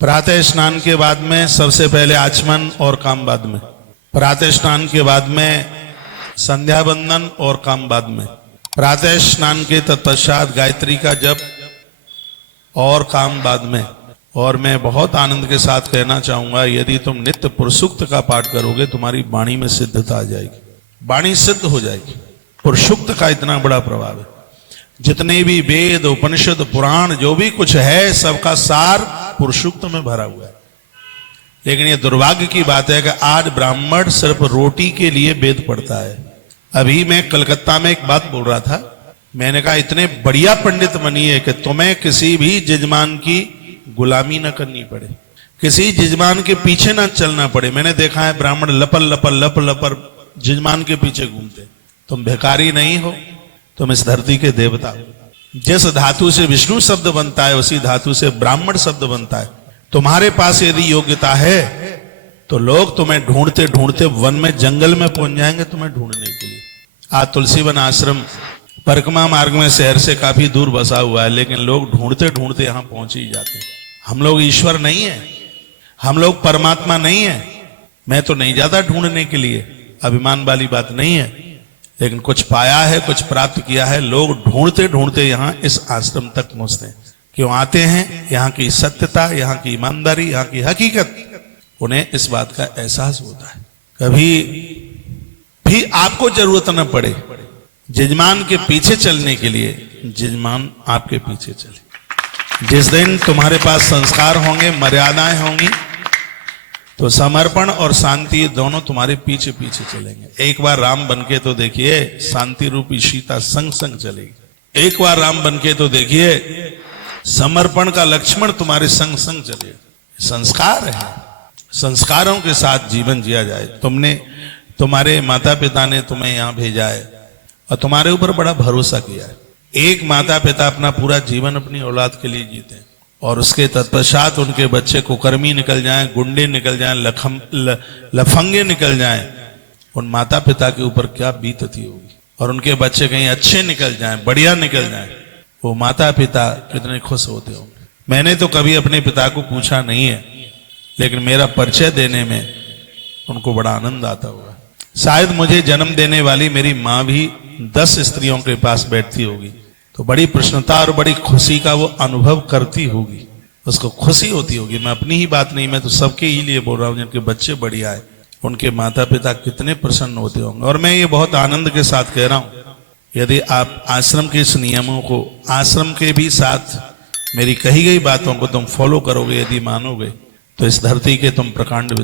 प्रातः स्नान के बाद में सबसे पहले आचमन और काम बाद में, प्रातः स्नान के बाद में संध्या बंदन और काम बाद में, प्रातः स्नान के तत्पश्चात गायत्री का जप और काम बाद में। और मैं बहुत आनंद के साथ कहना चाहूंगा, यदि तुम नित्य पुरुषुक्त का पाठ करोगे तुम्हारी वाणी में सिद्धता आ जाएगी, वाणी सिद्ध हो जाएगी। पुरुषुक्त का इतना बड़ा प्रभाव है। जितने भी वेद उपनिषद पुराण जो भी कुछ है सबका सार पुरुषुक्त में भरा हुआ है। लेकिन ये दुर्भाग्य की बात है कि आज ब्राह्मण सिर्फ रोटी के लिए वेद पढ़ता है। अभी मैं कलकत्ता में एक बात बोल रहा था, मैंने कहा इतने बढ़िया पंडित बनिए कि तुम्हें किसी भी जजमान की गुलामी न करनी पड़े, किसी जजमान के पीछे ना चलना पड़े। मैंने देखा है ब्राह्मण लपल लपल लप लपर जजमान के पीछे घूमते। तुम भिखारी नहीं हो, तुम इस धरती के देवता हो। जिस धातु से विष्णु शब्द बनता है उसी धातु से ब्राह्मण शब्द बनता है। तुम्हारे पास यदि योग्यता है तो लोग तुम्हें ढूंढते ढूंढते वन में जंगल में पहुंच जाएंगे तुम्हें ढूंढने के लिए। आज तुलसीवन आश्रम परिक्रमा मार्ग में शहर से काफी दूर बसा हुआ है, लेकिन लोग ढूंढते ढूंढते यहां पहुंच ही जाते हैं। हम लोग ईश्वर नहीं है, हम लोग परमात्मा नहीं है। मैं तो नहीं जाता ढूंढने के लिए, अभिमान वाली बात नहीं है, लेकिन कुछ पाया है, कुछ प्राप्त किया है। लोग ढूंढते ढूंढते यहाँ इस आश्रम तक पहुंचते हैं। क्यों आते हैं? यहाँ की सत्यता, यहाँ की ईमानदारी, यहाँ की हकीकत, उन्हें इस बात का एहसास होता है। कभी भी आपको जरूरत न पड़े जजमान के पीछे चलने के लिए, जजमान आपके पीछे चले। जिस दिन तुम्हारे पास संस्कार होंगे, मर्यादाएं होंगी, तो समर्पण और शांति दोनों तुम्हारे पीछे पीछे चलेंगे। एक बार राम बनके तो देखिए, शांति रूपी सीता संग संग चलेगी। एक बार राम बनके तो देखिए, समर्पण का लक्ष्मण तुम्हारे संग संग चलेगा। संस्कार है, संस्कारों के साथ जीवन जिया जाए। तुम्हारे माता पिता ने तुम्हें यहाँ भेजा है और तुम्हारे ऊपर बड़ा भरोसा किया है। एक माता पिता अपना पूरा जीवन अपनी औलाद के लिए जीते हैं और उसके तत्पश्चात उनके बच्चे कुकर्मी निकल जाएं, गुंडे निकल जाएं, लफंगे निकल जाएं, उन माता पिता के ऊपर क्या बीतती होगी। और उनके बच्चे कहीं अच्छे निकल जाएं, बढ़िया निकल जाएं, वो माता पिता कितने खुश होते होंगे। मैंने तो कभी अपने पिता को पूछा नहीं है, लेकिन मेरा परिचय देने में उनको बड़ा आनंद आता होगा। शायद मुझे जन्म देने वाली मेरी माँ भी 10 स्त्रियों के पास बैठती होगी तो बड़ी प्रसन्नता और बड़ी खुशी का वो अनुभव करती होगी, उसको खुशी होती होगी। मैं अपनी ही बात नहीं, मैं तो सबके ही लिए बोल रहा हूँ। जिनके बच्चे बढ़िया है उनके माता पिता कितने प्रसन्न होते होंगे। और मैं ये बहुत आनंद के साथ कह रहा हूँ, यदि आप आश्रम के इस नियमों को, आश्रम के भी साथ मेरी कही गई बातों को तुम फॉलो करोगे, यदि मानोगे, तो इस धरती के तुम प्रकांड